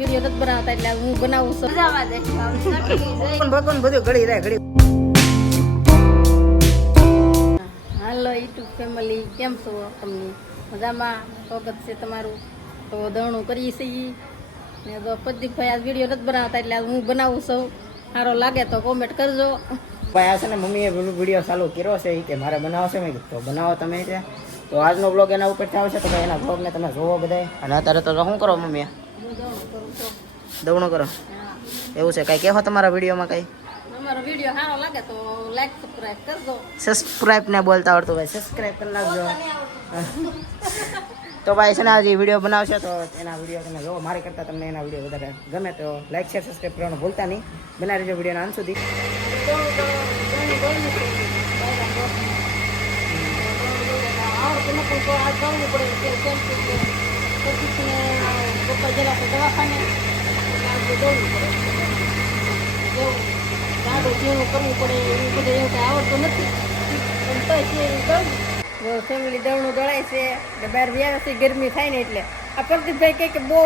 Video નથી બનાવતા એટલે હું બનાવું છું. ભગવાન બધું ઘડી રહે ઘડી. હાલો યુટ્યુબ ફેમિલી, કેમ છો તમને? મજામાં? સ્વાગત છે તમારું. તો દવણું કરીએ છીએ ને તો પ્રદીપભાઈ આ વિડીયો નથી બનાવતા એટલે હું બનાવું છું. સારો લાગે તો કોમેન્ટ કરજો. ભાઈ આ છે ને મમ્મીએ પેલું વિડીયો ચાલુ કર્યો છે કે મારે બનાવશે, મેં કીધું તો બનાવો તમે છે. તો આજનો બ્લોગ એના ઉપરથી આવશે તો ભાઈ એના બ્લોગને તમે જોવો બધાય. અને અત્યારે તો શું કરો મમ્મી? હું દવણું કરું છું. દવણું કરો હા, એવું છે? કાંઈ કહેવો તમારા વિડીયોમાં કાંઈ? અમારો વિડીયો સારો લાગે તો લાઈક સબસ્ક્રાઈબ કરજો. સબસ્ક્રાઈબ ને બોલતા આવડતું ભાઈ, સબસ્ક્રાઈબ કરી નાખજો. તો ભાઈ છે ને આજે વિડીયો બનાવશે તો એના વિડીયો તમે જોવો. મારી કરતાં તમને એના વિડીયો વધારે ગમે તો લાઈક શેર સબસ્ક્રાઈબ કરવાનું ભૂલતા નહીં. બનાવી દેજો વિડીયોના અંત સુધી. પપ્પા જરા દવાખાને ગાડું જેવું કરવું પડે એવું બધું એવું કંઈ આવડતું નથી. પણ તો એવું કરું. ફેમિલી દવણું દળાય છે એટલે બહાર વ્યાવે છે, ગરમી થાય ને એટલે આ પ્રદીપભાઈ કહે કે બહુ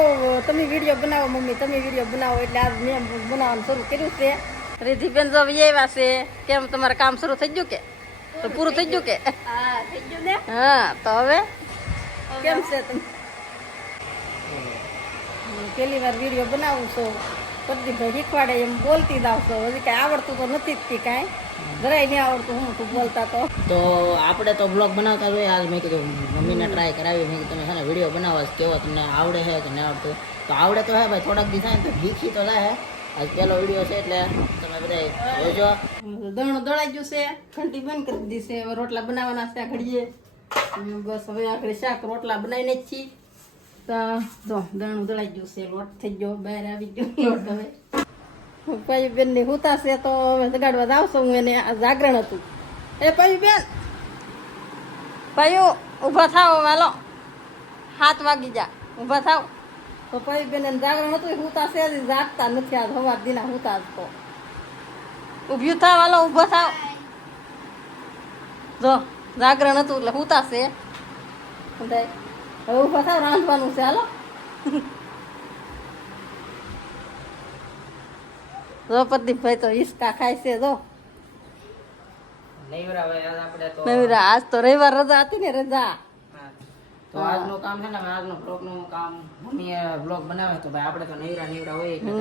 તમે વિડીયો બનાવો મમ્મી, તમે વિડીયો બનાવો એટલે આજ મેં બનાવવાનું શરૂ કર્યું છે. રિધિબેન જો આવ્યા છે. કેમ તમારે કામ શરૂ થઈ ગયું કે તો પૂરું થઈ ગયું કે? હા થઈ ગયું ને. હા તો હવે કેમ છે તમે? પહેલી વાર વિડીયો બનાવું છું. પ્રદીપભાઈ શીખવાડે એમ બોલતી જાવ છો. હજી કાંઈ આવડતું તો નથી જ કાંઈ, જરાય નહીં આવડતું હું તું બોલતા તો આપણે તો બ્લોગ બનાવતા જોઈએ. આજ મેં કીધું મમ્મીને ટ્રાય કરાવી. મેં કીધું તમે છે ને વિડીયો બનાવવા કેવો તમને આવડે છે કે નહીં આવડતું? તો આવડે તો હે ભાઈ, થોડાક દી થાય ને તો શીખી તો જાય. આજ પહેલો વિડીયો છે એટલે તમે બધા જોજો. દણું દળાઈ ગયું છે, ઘંટી બંધ કરી દીધી છે. હવે રોટલા બનાવવાના છે ઘડીએ. બસ હવે આખરે શાક રોટલા બનાવીને જ છીએ. તો જો દણું દળાઈ ગયું છે, લોટ થઈ ગયો, બહાર આવી ગયો લોટ. હવે પાયુ બેન ની હુતા છે તો હવે દગાડવા જાવશો. હું એને આ જાગરણ હતું. એ પાયુ બેન, પાયુ ઊભા થાવ, હાલો 7 વાગી જા, ઊભા થાવ. તો પાયુ બેન એને જાગરણ હતું, હુતા છે, હજી જાગતા નથી. આજ સવાર દીના હુતા જ તો ઊભ્યું થાવ, હાલો ઊભા થાવ. જો જાગરણ હતું એટલે હુતા છે. હવે ઊભા થાવ, રાંધવાનું છે, હાલો. જો પ્રદીપભાઈ તો હિસકા ખાય છે. જો નવીરા, આજ તો રવિવાર રજા હતી ને, રજા. તો આજનું કામ છે ને, આજનું બ્લોગનું કામ મમ્મીએ બ્લોગ બનાવે તો ભાઈ આપણે તો નવરા હોય એટલે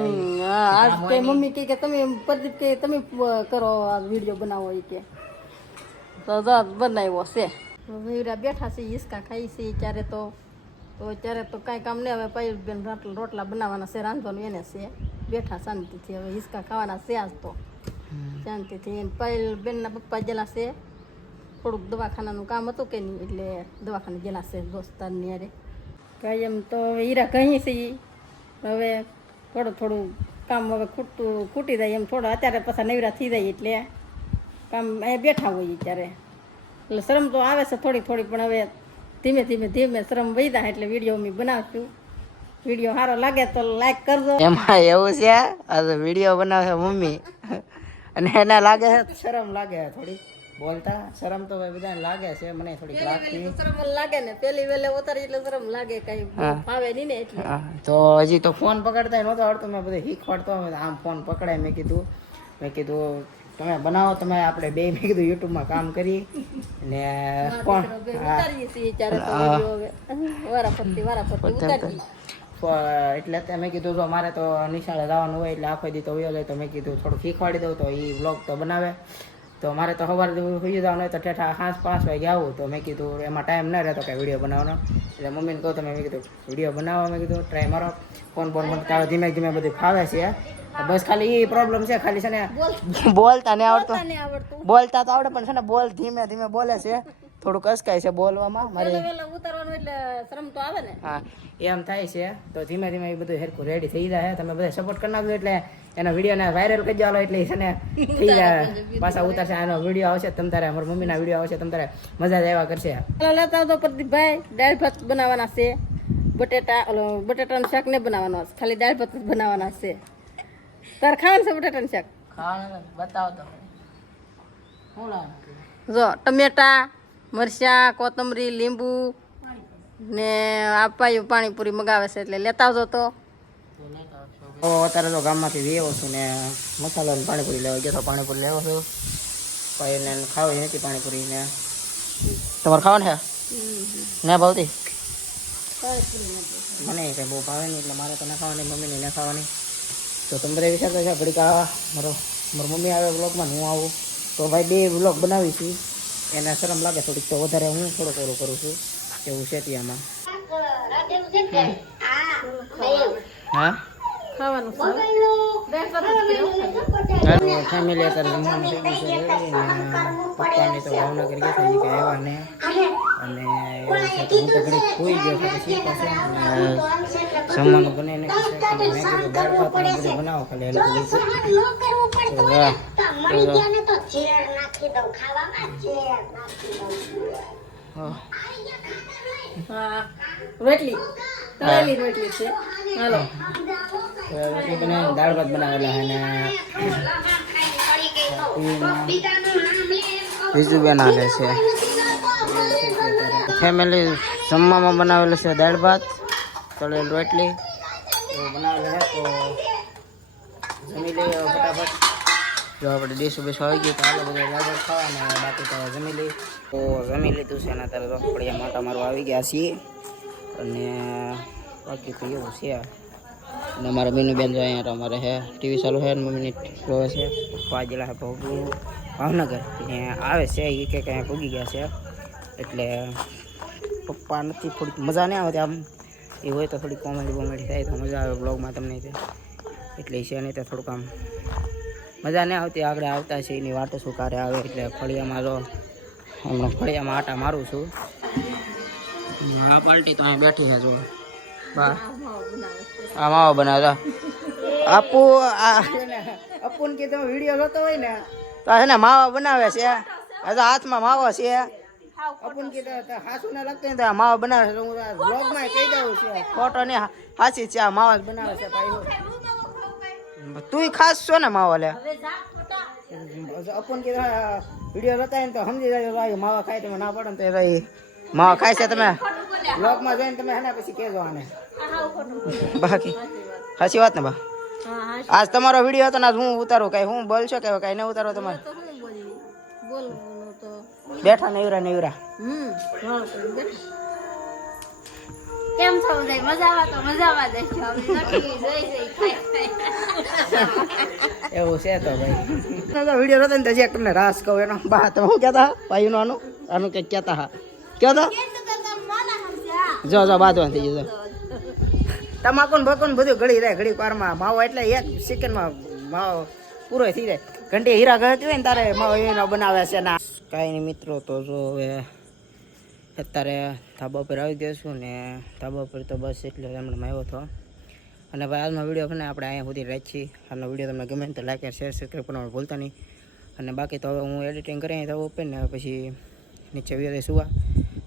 આજ કે મમ્મી કે તમે પ્રદીપ કે તમે કરો આ વિડીયો બનાવો એ કે તો બનાવ્યો છે. નવીરા બેઠા છે, હિસકા ખાઈ છે. ત્યારે તો ત્યારે તો કાંઈ કામ નહીં. હવે પાયુબેન રોટલા બનાવવાના છે, રાંધવાનું એને છે. બેઠા શાંતિથી, હવે હિસકા ખાવાના છે આજ તો શાંતિથી. પાયુબેનના પપ્પા ગયેલા છે, થોડુંક દવાખાનાનું કામ હતું કે નહીં એટલે દવાખાને ગયેલા છે દોસ્તારની યારે. કાંઈ એમ તો હવે હીરા કહી છે. હવે થોડું કામ હવે ખૂટી જાય એમ થોડું. અત્યારે પાછા નવરા થઈ જાય એટલે કામ એ બેઠા હોય ત્યારે એટલે શરમ તો આવે છે થોડી પણ હવે ધીમે શરમ વૈદા એટલે વિડીયો અમે બનાવશું. વિડીયો સારો લાગે તો લાઈક કરજો. એમાં એવું છે આ વિડીયો બનાવે મમ્મી અને એને લાગે છે શરમ લાગે થોડી બોલતા. શરમ તો બધાને લાગે છે, મને થોડીક લાગતી. શરમ લાગે ને, પેલી વેલે ઉતારી એટલે શરમ લાગે, કઈ ફાવે નહીં ને એટલે. તો હજી તો ફોન પકડતા નહોતો આવડતો. મેં બધું શીખવાડતો આમ ફોન પકડાય. મેં કીધું તમે બનાવો, તમે આપણે બે મેં કીધું યુટ્યુબમાં કામ કરી ને કોણ ઉતારીએ છીએ ત્યારે તો વિડીયો હવે વારાફરતી ઉતારીએ. એટલે મેં કીધું તો મારે તો નિશાળે જવાનું હોય એટલે આખો દી તો વયો જાય. તો મેં કીધું થોડું શીખવાડી દઉં તો એ વ્લોગ તો બનાવે. તો મારે તો સવારે સુઈ જવાનું હોય તો ઠેઠા 5 વાગે આવું. તો મેં કીધું એમાં ટાઈમ ન રહેતો કાંઈ વિડીયો બનાવવાનો. એટલે મમ્મીને કહું તમે મેં કીધું વિડીયો બનાવો. મેં કીધું ટ્રાય મારો, ફોન તારો ધીમે બધું ફાવે છે. બસ ખાલી એ પ્રોબ્લેમ છે, ખાલી છે ને બોલતા નહીં આવડતું. બોલતા તો આવડે પણ છે ને બોલ ધીમે બોલે છે, થોડું કસકાય છે બોલવામાં. મારે ઉતારવાનું એટલે શરમ તો આવે ને. હા એમ થાય છે. તો ધીમે એ બધું હેરખું રેડી થઈ જાય. તમે બધા સપોર્ટ કરી નાખજો એટલે એના વિડીયોને વાયરલ કરી જાવ એટલે છે ને થઈ જાય. પાછા ઉતારશે, એનો વિડીયો આવશે તમ તારે, અમારા મમ્મીના વિડીયો આવશે તમ તારે મજા જ આવ્યા કરશે. લેતા આવતો પ્રદીપભાઈ, દાળ ભાત બનાવવાના છે. બટેટાનું શાક નહીં બનાવવાનું, ખાલી દાળ ભાત જ બનાવવાના છે. તારે ખાવાનું છે બટેટાનું શાક? બતાવો તો. જો ટમેટા, મરચાં, કોથમરી, લીંબુ ને આપાયું પાણીપુરી મગાવે છે એટલે લેતા આવજો. તો તો અત્યારે તો ગામમાંથી વેવો છું ને મસાલો ને પાણીપુરી લેવા ગયો તો પાણીપુરી લેવો છું પછી એને ખાવી નથી પાણીપુરી ને તમારે ખાવાનું છે ના ભાવતી મને કંઈ બહુ ભાવે નહીં એટલે મારે તો ના ખાવાની મમ્મીને ના ખાવાની તો તમે બધા વિચારતા છે ઘડીક મારી મમ્મી આવે વ્લોગમાં હું આવું તો ભાઈ 2 વ્લોગ બનાવીશું એને શરમ લાગે થોડીક તો વધારે હું થોડુંક ઓલું કરું છું એવું છે ત્યાંમાં હા ખાવાનું ફેમિલી અત્યારે જમવાનું થઈ ગયું છે પપ્પાની તો ભાવનગર ગયા હતા કે આવ્યા ને અને એવું છે તો હું તો ઘડી ખોઈ ગયો હતો પછી પાછું જમવાનું બનાવીને મેં કીધું દાળ ભાત ને બધું બનાવો ખાલી એ રોટલી તળેલી રોટલી છે હાલો રોટલી બનાવીને દાળ ભાત બનાવેલા અને બીજું બનાવે છે ફેમિલી જમવામાં બનાવેલું છે દાળ ભાત તળેલી રોટલી એવું બનાવેલું છે તો જમી લઈએ ફટાફટ જો આપણે ડીશ બેસ આવી ગયું તો હાલો બધા દાળ ભાત ખાવાના બાકી તો જમી લઈએ તો જમી લીધું છે અને અત્યારે તો ફળિયા મોટા મારવા આવી ગયા છીએ અને બાકી તો એવું છે અને અમારા બેન જો અહીંયા અમારે હે ટીવી ચાલુ છે મમ્મીની જોવે છે પપ્પા જેલા હે ભાવનગર ને આવે છે એ કે ક્યાંય ભૂગી ગયા છે એટલે પપ્પા નથી થોડીક મજા નહીં આવતી આમ એ હોય તો થોડીક કોમેડી થાય તો મજા આવે બ્લોગમાં તમને એટલે છે નહીં તો થોડુંક આમ મજા નહીં આવતી આગળ આવતા છે એની વાતો શું કારે આવે એટલે ફળિયામાં જો હમણાં ફળિયામાં આટા મારું છું આ પાર્ટી તો અહીં બેઠી છે જો બા આ માવો બનાવે અપુ ને કીધું વિડીયો જોતો હોય ને તો છે ને માવા બનાવે છે હાથમાં માવો છે અપુન કીધું હાસુ ના લાગતું ને તો માવા બનાવે છે હું બ્લોગમાં કહી દઉં છે ફોટો ને હાસી છે આ માવા જ બનાવે છે ભાઈ તું ખાસ છો ને માવો લે અપુન કીધું વિડીયો જોતા હોય ને તો સમજી જાય માવા ખાય તમે ના પડે ને તો ભાઈ માવા ખાય છે તમે બ્લોગમાં જોઈને તમે હેને પછી કહેજો આને બાકી સાચી વાત ને બા આજ તમારો વિડીયો હતો ને આજ હું ઉતારું કઈ હું બોલશો કે કઈ નહીં ઉતારો તમારે બેઠા નેવરા કેમ છો બધા મજામાં તો મજામાં દેખો એવું છે તો ભાઈ વિડીયો હતો ને તો તમને રાસ કહું એનો બા તમે શું કહેતા ભાઈનું આનું કંઈક કહેતા હા કયો તો જો બાંધવા થઈ ગયું તમાકુ ને બકુન બધું ઘડી રહે ઘડી પારમાં માવો એટલે 1 સેકન્ડમાં માવો પૂરો થઈ જાય ઘંટી હીરા ગળતી હોય ને તારે માવો એનો બનાવે છે ના કાંઈ નહીં મિત્રો તો જો હવે અત્યારે ધાબા પર આવી ગયો છું ને ધાબા પર તો બસ એટલે હમણાં આવ્યો હતો અને ભાઈ આજનો વિડીયો છે ને આપણે અહીંયા સુધી રાખીએ આજનો વિડીયો તમને ગમે ને તો લાઈક શેર સબસ્ક્રાઈબ કરવાનું ભૂલતા નહીં અને બાકી તો હવે હું એડિટિંગ કરી તો ઓપન ને પછી નીચે વિડીયો સુવા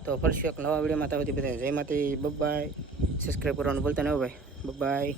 તો ફરશું એક નવા વિડીયોમાં તો બધા જય માતાજી બાય સબસ્ક્રાઈબ કરવાનું ભૂલતા નહીં ભાઈ બાય